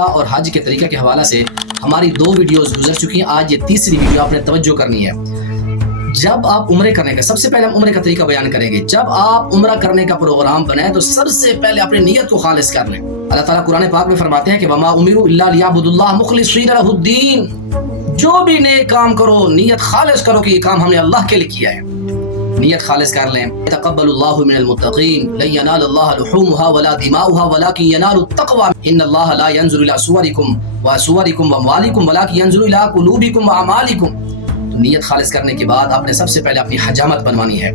اور حج کے طریقہ کے حوالے سے ہماری 2 ویڈیوز گزر چکی ہیں. آج یہ تیسری ویڈیو آپ نے توجہ کرنی ہے. جب آپ عمرے کرنے کا، سب سے پہلے ہم عمرے کا طریقہ بیان کریں گے. جب آپ عمرہ کرنے کا پروگرام بنائیں تو سب سے پہلے اپنی نیت کو خالص کر لیں. اللہ تعالیٰ قرآن پاک میں فرماتے ہیں کہ وَمَا أُمِرُوا إِلَّا لِيَعْبُدُوا اللَّهَ مُخْلِصِينَ لَهُ الدِّينَ. جو بھی نیک کام کرو نیت خالص کرو کہ یہ کام ہم نے اللہ کے لیے کیا ہے. نیت خالص کر لیں. تقبل اللہ من المتقین لن ینال اللہ لحومها ولا دماؤها ولكن ينال التقوى ان اللہ لا ينظر الى صورکم وصورکم واموالکم ولكن ينظر الى قلوبکم واعمالکم. تو نیت خالص کرنے کے بعد آپ نے سب سے پہلے اپنی حجامت بنوانی ہے.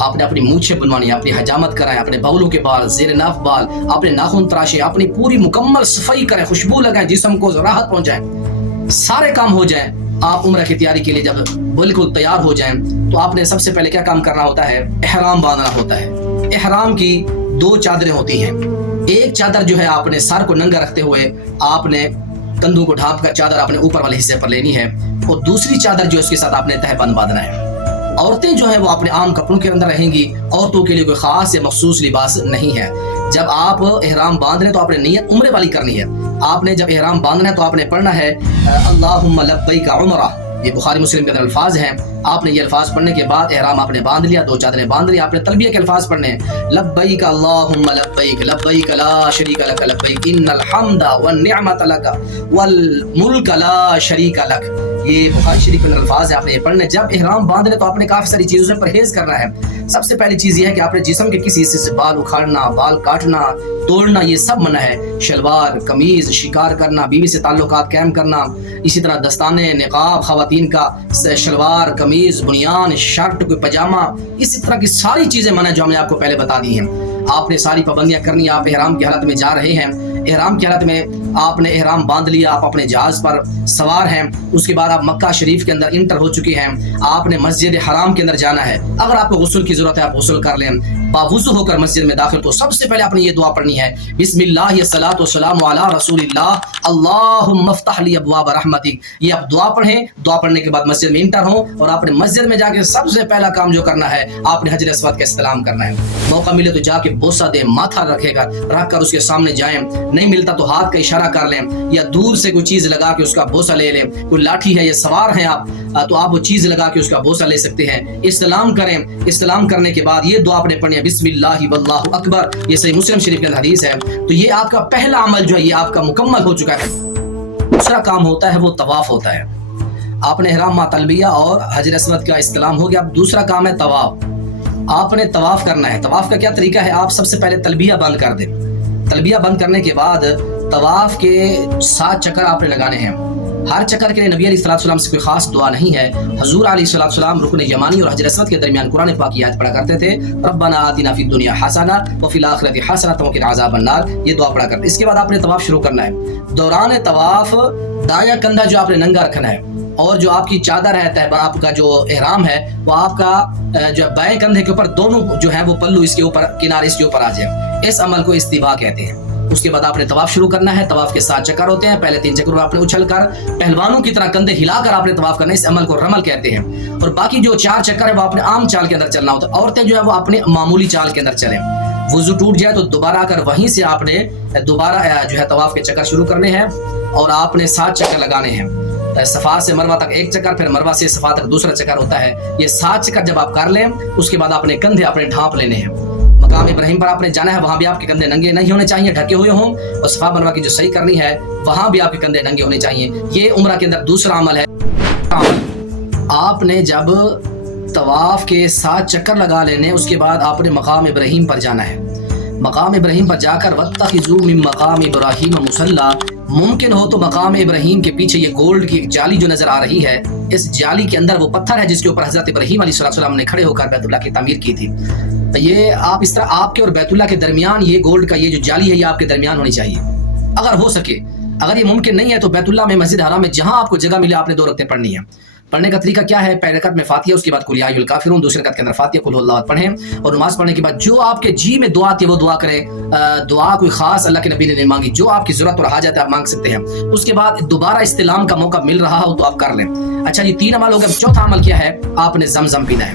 آپ نے اپنی مونچھیں بنوانی ہے، اپنی حجامت کرائیں، اپنے بغلوں کے بال، زیر ناف بال، اپنے ناخن تراشیں، اپنی پوری مکمل صفائی کریں، خوشبو لگائیں، جسم کو راحت پہنچائیں. سارے کام ہو جائیں. آپ عمرہ کی تیاری کے لیے جب بالکل تیار ہو جائیں تو آپ نے سب سے پہلے کیا کام کرنا ہوتا ہے؟ احرام باندھنا ہوتا ہے. احرام کی 2 چادریں ہوتی ہیں. ایک چادر جو ہے آپ نے سر کو ننگا رکھتے ہوئے آپ نے کندھوں کو ڈھانپ کر چادر اپنے اوپر والے حصے پر لینی ہے، اور دوسری چادر جو اس کے ساتھ آپ نے تہبند باندھنا ہے. عورتیں جو ہیں وہ اپنے عام کپڑوں کے اندر رہیں گی. عورتوں کے لیے کوئی خاص یا مخصوص لباس نہیں ہے. جب آپ احرام باندھ رہے ہیں تو آپ نے نیت عمرے والی کرنی ہے. آپ نے جب احرام باندھنا ہے تو آپ نے پڑھنا ہے اللہم لبیک عمرہ. یہ بخاری مسلم کے اندر الفاظ ہیں. آپ نے یہ الفاظ پڑھنے کے بعد احرام آپ نے باندھ لیا، 2 چادریں باندھ لی. آپ نے تلبیہ کے الفاظ پڑھنے ہیں لبیک اللہم لبیک لبیک لا شریک لک لبیک ان الحمد والنعمت لک والملک لا شریک لک. یہ بخاری شریف کے الفاظ ہیں، آپ نے یہ پڑھنے. جب احرام باندھ لے تو آپ نے کافی ساری چیزوں سے پرہیز کرنا ہے. سب سے پہلی چیز یہ ہے کہ آپ نے جسم کے کسی حصے سے بال اکھاڑنا، بال کاٹنا، توڑنا، یہ سب منع ہے. شلوار، قمیض، شکار کرنا، بیوی سے تعلقات قائم کرنا، اسی طرح دستانے، نقاب، خواتین کا شلوار، قمیض، بنیان، شرٹ، کوئی پاجامہ، اسی طرح کی ساری چیزیں منع جو ہم نے آپ کو پہلے بتا دی ہیں. آپ نے ساری پابندیاں کرنی. آپ احرام کی حالت میں جا رہے ہیں. احرام کی حالت میں آپ نے احرام باندھ لیا، آپ اپنے جہاز پر سوار ہیں. اس کے بعد آپ مکہ شریف کے اندر انٹر ہو چکے ہیں. آپ نے مسجد حرام کے اندر جانا ہے. اگر آپ کو غسل کی ضرورت ہے آپ غسل کر لیں. باوضو ہو کر مسجد میں داخل تو سب سے پہلے آپ نے یہ دعا پڑھنی ہے بسم اللہ الصلاۃ والسلام علی رسول اللہ اللہم افتح لی ابواب رحمتک. یہ آپ دعا پڑھیں. دعا پڑھنے کے بعد مسجد میں انٹر ہوں اور آپ نے مسجد میں جا کے سب سے پہلا کام جو کرنا ہے آپ نے حجر اسود کا استلام کرنا ہے. موقع ملے تو جا کے بوسہ دیں، ماتھا رکھے گا رکھ کر اس کے سامنے جائیں. نہیں ملتا تو ہاتھ کا اشارہ کر لیں یا دور سے کوئی چیز لگا کے اس کا بوسہ لے لیں. کوئی لاٹھی ہے یا سوار ہیں آپ تو آپ وہ چیز لگا کے اس کا بوسہ لے سکتے ہیں. استلام کریں. استلام کرنے کے بعد یہ دعا آپ نے پڑھنی ہے بسم اللہ واللہ اکبر. یہ صحیح مسلم شریف کے حدیث ہے. تو یہ آپ کا پہلا عمل جو ہے یہ آپ کا مکمل ہو چکا ہے. دوسرا کام ہوتا ہے وہ طواف ہوتا ہے. آپ نے احرام تلبیہ اور حجر اسود کا استلام ہو گیا. اب دوسرا کام ہے طواف. آپ نے طواف کرنا ہے. طواف کا کیا طریقہ ہے؟ آپ سب سے پہلے تلبیہ بند کر دیں. تلبیہ بند کرنے کے بعد طواف کے 7 چکر آپ نے لگانے ہیں. ہر چکر کے لیے نبی علیہ الصلوۃ والسلام سے کوئی خاص دعا نہیں ہے. حضور علیہ الصلوۃ والسلام رکن یمانی اور حجر اسود کے درمیان قرآن پاک کی آیت پڑھا کرتے تھے ربنا آتنا فی الدنیا حسنہ وفی الآخرۃ حسنۃ وقنا عذاب النار. یہ دعا پڑھا کرتے. اس کے بعد آپ نے طواف شروع کرنا ہے. دوران طواف دایاں کندھا جو آپ نے ننگا رکھنا ہے اور جو آپ کی چادر ہے آپ کا جو احرام ہے وہ آپ کا جو بائیں کندھے کے اوپر دونوں جو ہے وہ پلو اس کے اوپر کنارے اس کے اوپر آ جائے. اس عمل کو استباء کہتے ہیں. اس کے بعد آپ نے طواف شروع کرنا ہے. طواف کے 7 چکر ہوتے ہیں. پہلے 3 چکر آپ نے اچھل کر پہلوانوں کی طرح کندھے ہلا کر آپ نے طواف کرنا ہے. اس عمل کو رمل کہتے ہیں. اور باقی جو 4 چکر ہے وہ آپ نے عام چال کے اندر چلنا ہوتا ہے. عورتیں جو ہے وہ اپنے معمولی چال کے اندر چلیں. وضو ٹوٹ جائے تو دوبارہ آ کر وہیں سے آپ نے دوبارہ جو ہے طواف کے چکر شروع کرنے ہیں اور آپ نے 7 چکر لگانے ہیں. صفا سے مروہ تک 1 چکر، پھر مروہ سے صفا تک دوسرا چکر ہوتا ہے. یہ 7 چکر جب آپ کر لیں اس کے بعد آپ نے کندھے اپنے ڈھانپ لینے ہیں. مقام ابراہیم پر آپ نے جانا ہے. وہاں بھی آپ کے کندھے ننگے نہیں ہونے چاہیے، ڈھکے ہوئے ہوں. اور صفا مروہ کی جو صحیح کرنی ہے وہاں بھی آپ کے کندھے ننگے ہونے چاہیے. یہ عمرہ کے اندر دوسرا عمل ہے. آپ نے جب طواف کے 7 چکر لگا لینے اس کے بعد آپ نے مقام ابراہیم پر جانا ہے. مقام ابراہیم پر جا کر واتخذوا من مقام ابراہیم مصلی، ممکن ہو تو مقام ابراہیم کے پیچھے یہ گولڈ کی ایک جالی جو نظر آ رہی ہے اس جالی کے اندر وہ پتھر ہے جس کے اوپر حضرت ابراہیم علیہ السلام نے کھڑے ہو کر بیت اللہ کی تعمیر کی تھی. یہ آپ اس طرح آپ کے اور بیت اللہ کے درمیان یہ گولڈ کا یہ جو جالی ہے یہ آپ کے درمیان ہونی چاہیے اگر ہو سکے. اگر یہ ممکن نہیں ہے تو بیت اللہ میں مسجد حرام میں جہاں آپ کو جگہ ملے آپ نے 2 رکعتیں پڑھنی ہیں. پڑھنے کا طریقہ کیا ہے؟ پہلی رکعت میں فاتحہ، اس کے بعد قل یا ایھا الکافرون، دوسری رکعت کے اندر فاتحہ قل اللہ پڑھیں اور نماز پڑھنے کے بعد جو آپ کے جی میں دعا آتی ہے وہ دعا کریں. دعا کوئی خاص اللہ کے نبی نے نہیں مانگی، جو آپ کی ضرورت اور حاجت ہے آپ مانگ سکتے ہیں. اس کے بعد دوبارہ استلام کا موقع مل رہا ہو تو آپ کر لیں. اچھا یہ 3 عمل ہو گئے. چوتھا عمل کیا ہے؟ آپ نے زمزم پینا ہے.